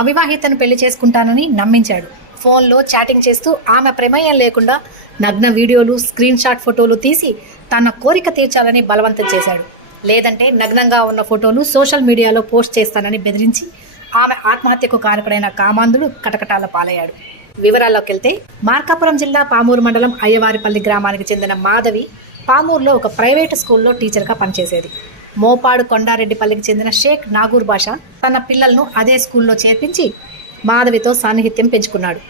అవివాహితను పెళ్లి చేసుకుంటానని నమ్మించాడు. ఫోన్లో చాటింగ్ చేస్తూ ఆమె ప్రమేయం లేకుండా నగ్న వీడియోలు, స్క్రీన్ షాట్ ఫోటోలు తీసి తన కోరిక తీర్చాలని బలవంతం చేశాడు. లేదంటే నగ్నంగా ఉన్న ఫోటోలు సోషల్ మీడియాలో పోస్ట్ చేస్తానని బెదిరించి ఆమె ఆత్మహత్యకు కారకుడైన కామాంధుడు కటకటాల పాలయ్యాడు. వివరాల్లోకి వెళ్తే మార్కాపురం జిల్లా పామూరు మండలం అయ్యవారిపల్లి గ్రామానికి చెందిన మాధవి పామూరులో ఒక ప్రైవేటు స్కూల్లో టీచర్గా పనిచేసేది. మోపాడు కొండారెడ్డిపల్లికి చెందిన షేక్ నాగూర్ బాషా తన పిల్లలను అదే స్కూల్లో చేర్పించి మాధవితో సాన్నిహిత్యం పెంచుకున్నాడు.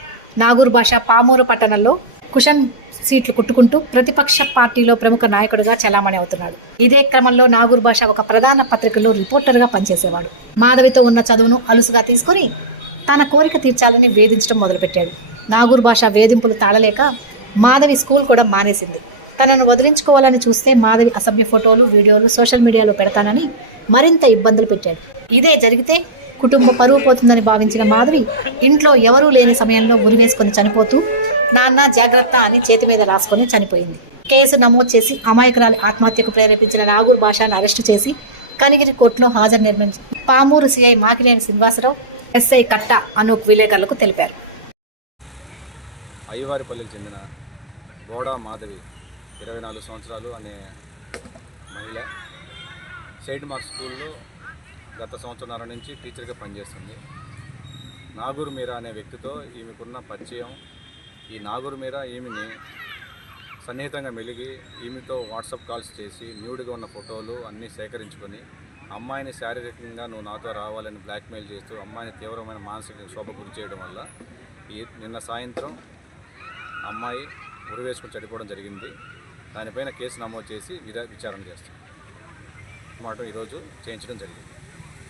నాగూర్ బాషా పామూరు పట్టణంలో కుషన్ సీట్లు కుట్టుకుంటూ ప్రతిపక్ష పార్టీలో ప్రముఖ నాయకుడిగా చలామణి అవుతున్నాడు. ఇదే క్రమంలో నాగూర్ బాషా ఒక ప్రధాన పత్రికలో రిపోర్టర్గా పనిచేసేవాడు. మాధవితో ఉన్న చదువును అలుసుగా తీసుకుని తన కోరిక తీర్చాలని వేధించడం మొదలుపెట్టాడు. నాగూర్ బాషా వేధింపులు తాళలేక మాధవి స్కూల్ కూడా మానేసింది. తనను వదిలించుకోవాలని చూస్తే మాధవి అసభ్య ఫోటోలు, వీడియోలు సోషల్ మీడియాలో పెడతానని మరింత ఇబ్బందులు పెట్టాడు. ఇదే జరిగితే కుటుంబ పరువు పోతుందని భావించిన మాధవి ఇంట్లో ఎవరూ లేని సమయంలో ఉరివేసుకొని చనిపోతూ నాన్న జాగ్రత్త అని చేతి మీద రాసుకొని చనిపోయింది. కేసు నమోదు చేసి అమాయకురాలి ఆత్మహత్యకు ప్రేరేపించిన నాగూర్ బాషాను అరెస్టు చేసి కనిగిరి కోర్టులో హాజరు నిర్మించి పామూరు సిఐ మాకినేని శ్రీనివాసరావు, ఎస్ఐ కట్ట అనూప్ విలేకరులకు తెలిపారు. అయ్యవారిపల్లికి చెందిన బోడా మాధవి 24 సంవత్సరాలు అనే మహిళ సెయింట్ మార్క్ స్కూల్లో గత సంవత్సరంన్నర నుంచి టీచర్గా పనిచేస్తుంది. నాగూర్ మీరా అనే వ్యక్తితో ఈమెకున్న పరిచయం, ఈ నాగూర్ మీరా ఈమెని సన్నిహితంగా మెలిగి ఈమెతో వాట్సాప్ కాల్స్ చేసి న్యూడ్గా ఉన్న ఫోటోలు అన్నీ సేకరించుకొని అమ్మాయిని శారీరకంగా నువ్వు నాతో రావాలని బ్లాక్మెయిల్ చేస్తూ అమ్మాయిని తీవ్రమైన మానసిక శోభ గురి చేయడం వల్ల నిన్న సాయంత్రం అమ్మాయి ఉరివేసుకుని చనిపోవడం జరిగింది. దానిపైన కేసు నమోదు చేసి విచారణ చేస్తాం మాట ఈరోజు చేయించడం జరిగింది.